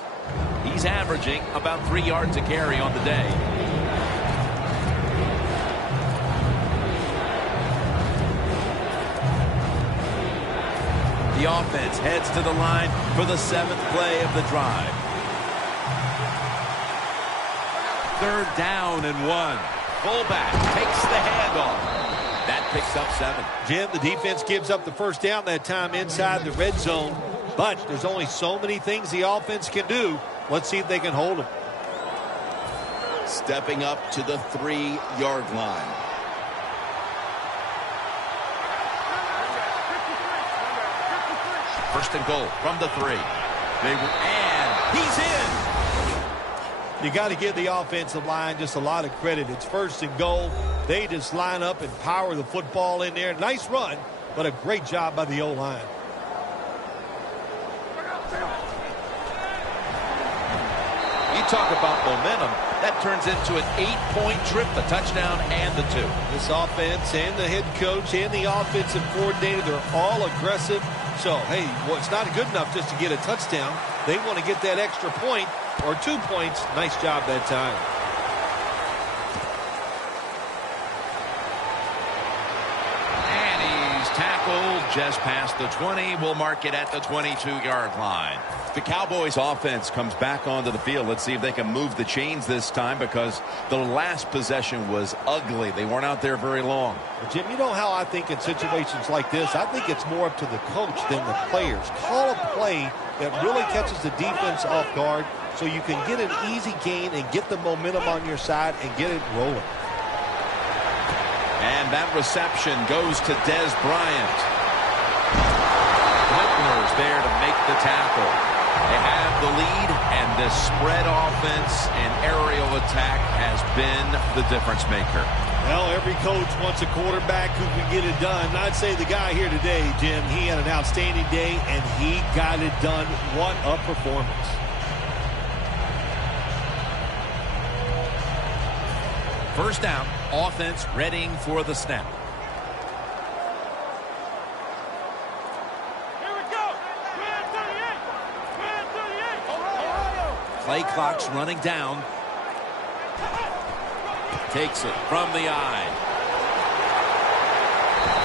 He's averaging about 3 yards a carry on the day. The offense heads to the line for the 7th play of the drive. Third down and 1. Fullback takes the handoff. That picks up 7. Jim, the defense gives up the first down that time inside the red zone, but there's only so many things the offense can do. Let's see if they can hold them. Stepping up to the 3-yard line. First and goal from the 3. And he's in. You got to give the offensive line just a lot of credit. It's first and goal. They just line up and power the football in there. Nice run, but a great job by the O-line. You talk about momentum. That turns into an 8-point trip, the touchdown and the 2. This offense and the head coach and the offensive coordinator, they're all aggressive. So, hey, well, it's not good enough just to get a touchdown. They want to get that extra point or 2 points. Nice job that time. And he's tackled just past the 20. We'll mark it at the 22-yard line. The Cowboys offense comes back onto the field. Let's see if they can move the chains this time, because the last possession was ugly. They weren't out there very long. Well, Jim, you know how I think in situations like this, I think it's more up to the coach than the players. Call a play that really catches the defense off guard so you can get an easy gain and get the momentum on your side and get it rolling. And that reception goes to Des Bryant. Whitmer's there to make the tackle. They have the lead, and this spread offense and aerial attack has been the difference maker. Well, every coach wants a quarterback who can get it done. And I'd say the guy here today, Jim, he had an outstanding day, and he got it done. What a performance. First down, offense readying for the snap. Play clock's running down. Takes it from the eye.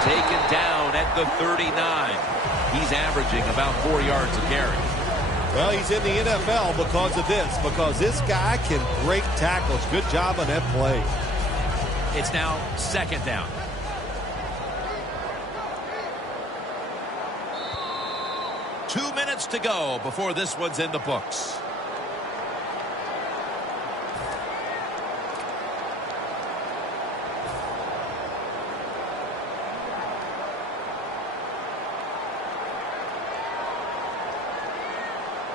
Taken down at the 39. He's averaging about 4 yards a carry. Well, he's in the NFL because of this, because this guy can break tackles. Good job on that play. It's now second down. to go before this one's in the books.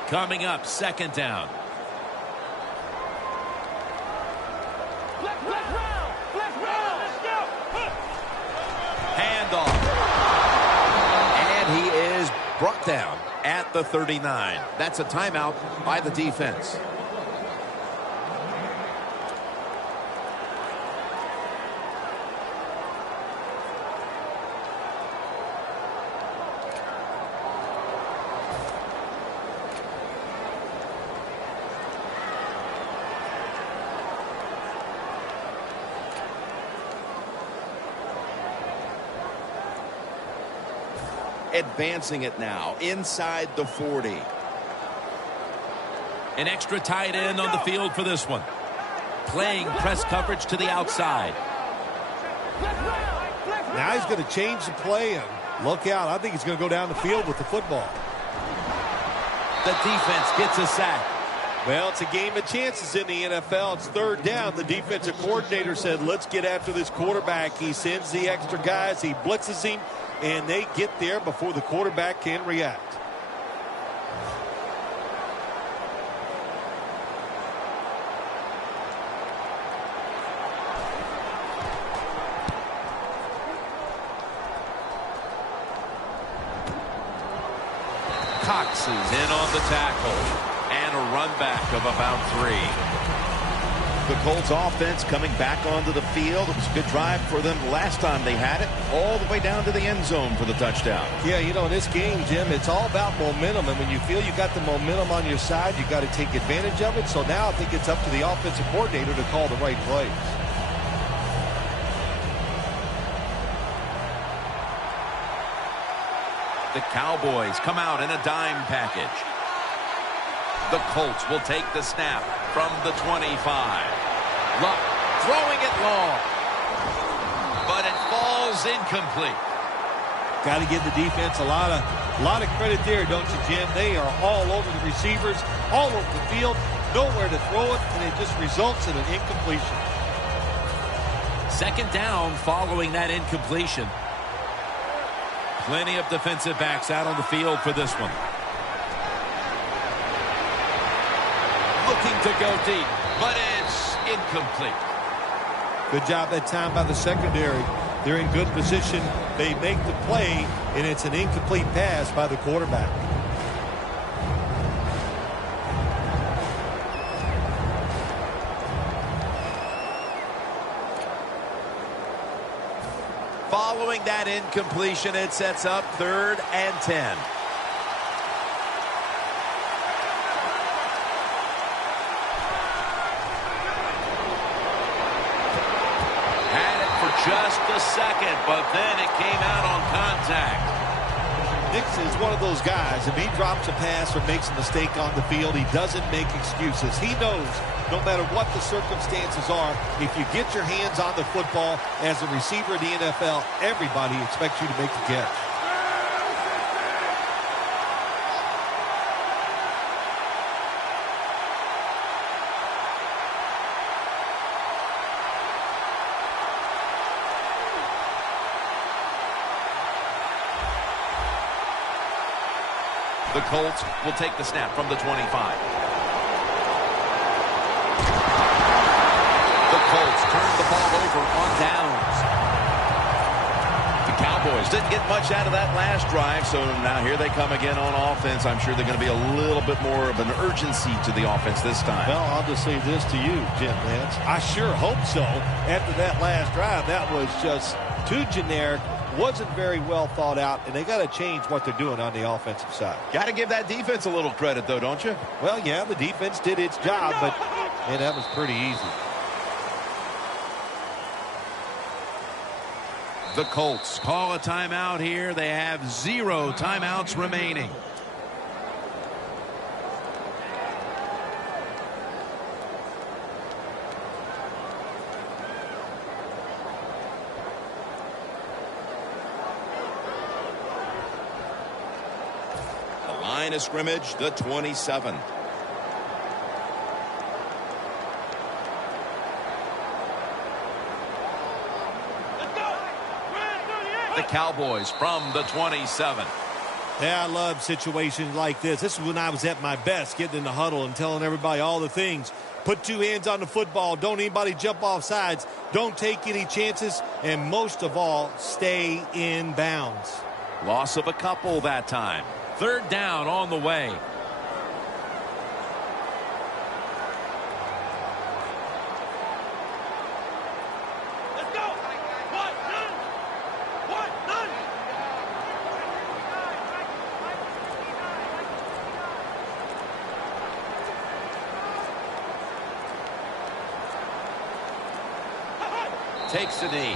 Coming up, second down. Left round, let's go. Handoff. And he is brought down at the 39. That's a timeout by the defense. Advancing it now inside the 40. An extra tight end on the field for this one. Playing press coverage to the outside. Now he's going to change the play and look out. I think he's going to go down the field with the football. The defense gets a sack. Well, it's a game of chances in the NFL. It's third down. The defensive coordinator said, let's get after this quarterback. He sends the extra guys. He blitzes him. And they get there before the quarterback can react. Cox is in on the tackle. And a run back of about 3. The Colts offense coming back onto the field. It was a good drive for them last time they had it, all the way down to the end zone for the touchdown. Yeah, you know, in this game, Jim, it's all about momentum. And when you feel you got the momentum on your side, you got to take advantage of it. So now I think it's up to the offensive coordinator to call the right plays. The Cowboys come out in a dime package. The Colts will take the snap from the 25. Luck throwing it long. But it falls incomplete. Got to give the defense a lot of credit there, don't you, Jim? They are all over the receivers, all over the field, nowhere to throw it, and it just results in an incompletion. Second down following that incompletion. Plenty of defensive backs out on the field for this one. Looking to go deep, but it's incomplete. Good job that time by the secondary. They're in good position. They make the play, and it's an incomplete pass by the quarterback. Following that incompletion, it sets up 3rd and 10. Just a second, but then it came out on contact. Nix is one of those guys. If he drops a pass or makes a mistake on the field, he doesn't make excuses. He knows no matter what the circumstances are, if you get your hands on the football as a receiver in the NFL, everybody expects you to make the catch. The Colts will take the snap from the 25. The Colts turn the ball over on downs. The Cowboys didn't get much out of that last drive, so now here they come again on offense. I'm sure they're going to be a little bit more of an urgency to the offense this time. Well, I'll just say this to you, Jim Nance. I sure hope so. After that last drive, that was just too generic. Wasn't very well thought out, and they got to change what they're doing on the offensive side. Got to give that defense a little credit, though, don't you? Well, yeah, the defense did its job, but man, that was pretty easy. The Colts call a timeout here. They have 0 timeouts remaining. line of scrimmage, the 27. The Cowboys from the 27. Yeah, I love situations like this. This is when I was at my best, getting in the huddle and telling everybody all the things. Put two hands on the football. Don't anybody jump off sides. Don't take any chances. And most of all, stay in bounds. Loss of a couple that time. Third down on the way. Let's go. One, none. One, none. Takes a knee.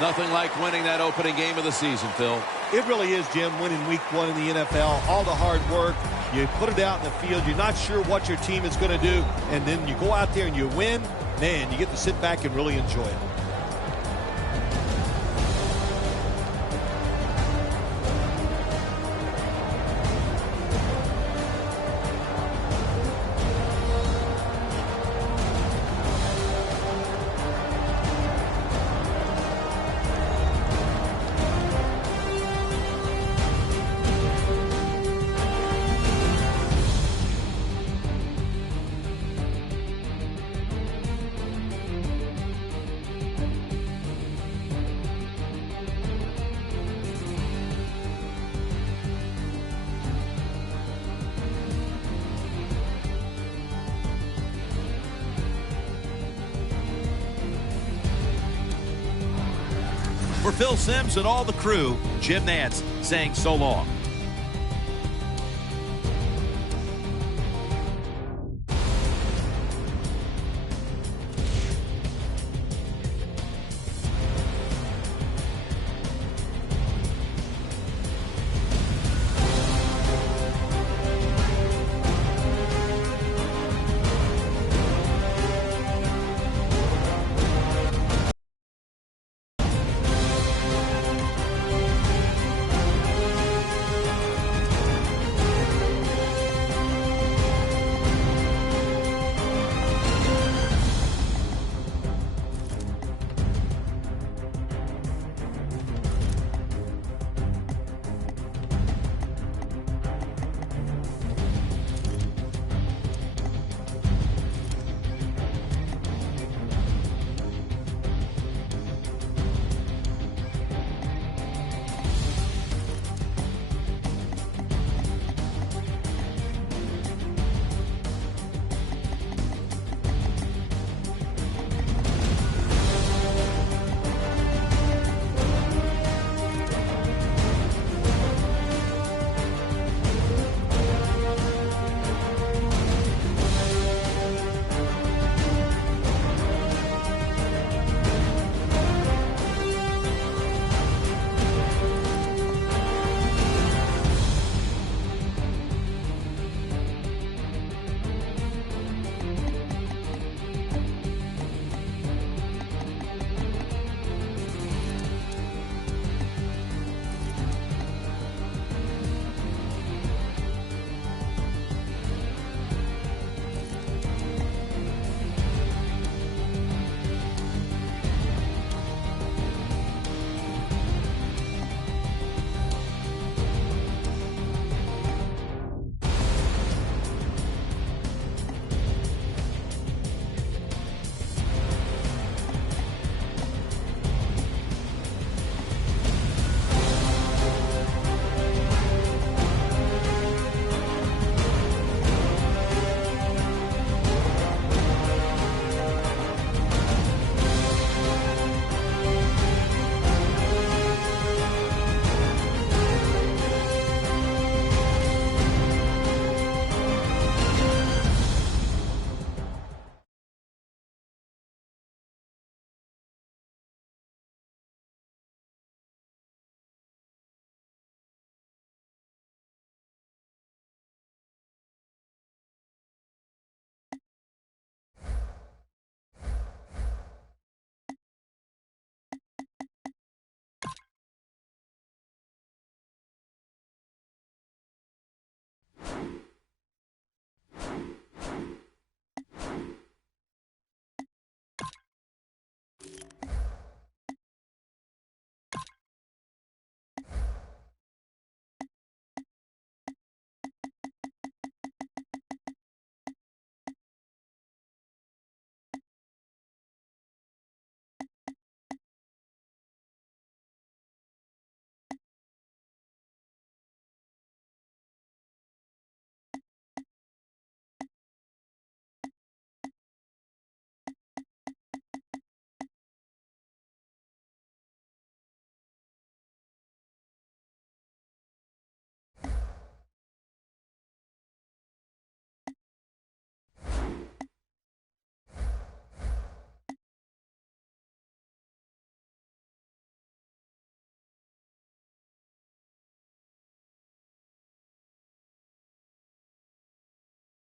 Nothing like winning that opening game of the season, Phil. It really is, Jim, winning week 1 in the NFL. All the hard work. You put it out in the field. You're not sure what your team is going to do. And then you go out there and you win. Man, you get to sit back and really enjoy it. For Phil Simms and all the crew, Jim Nantz saying so long.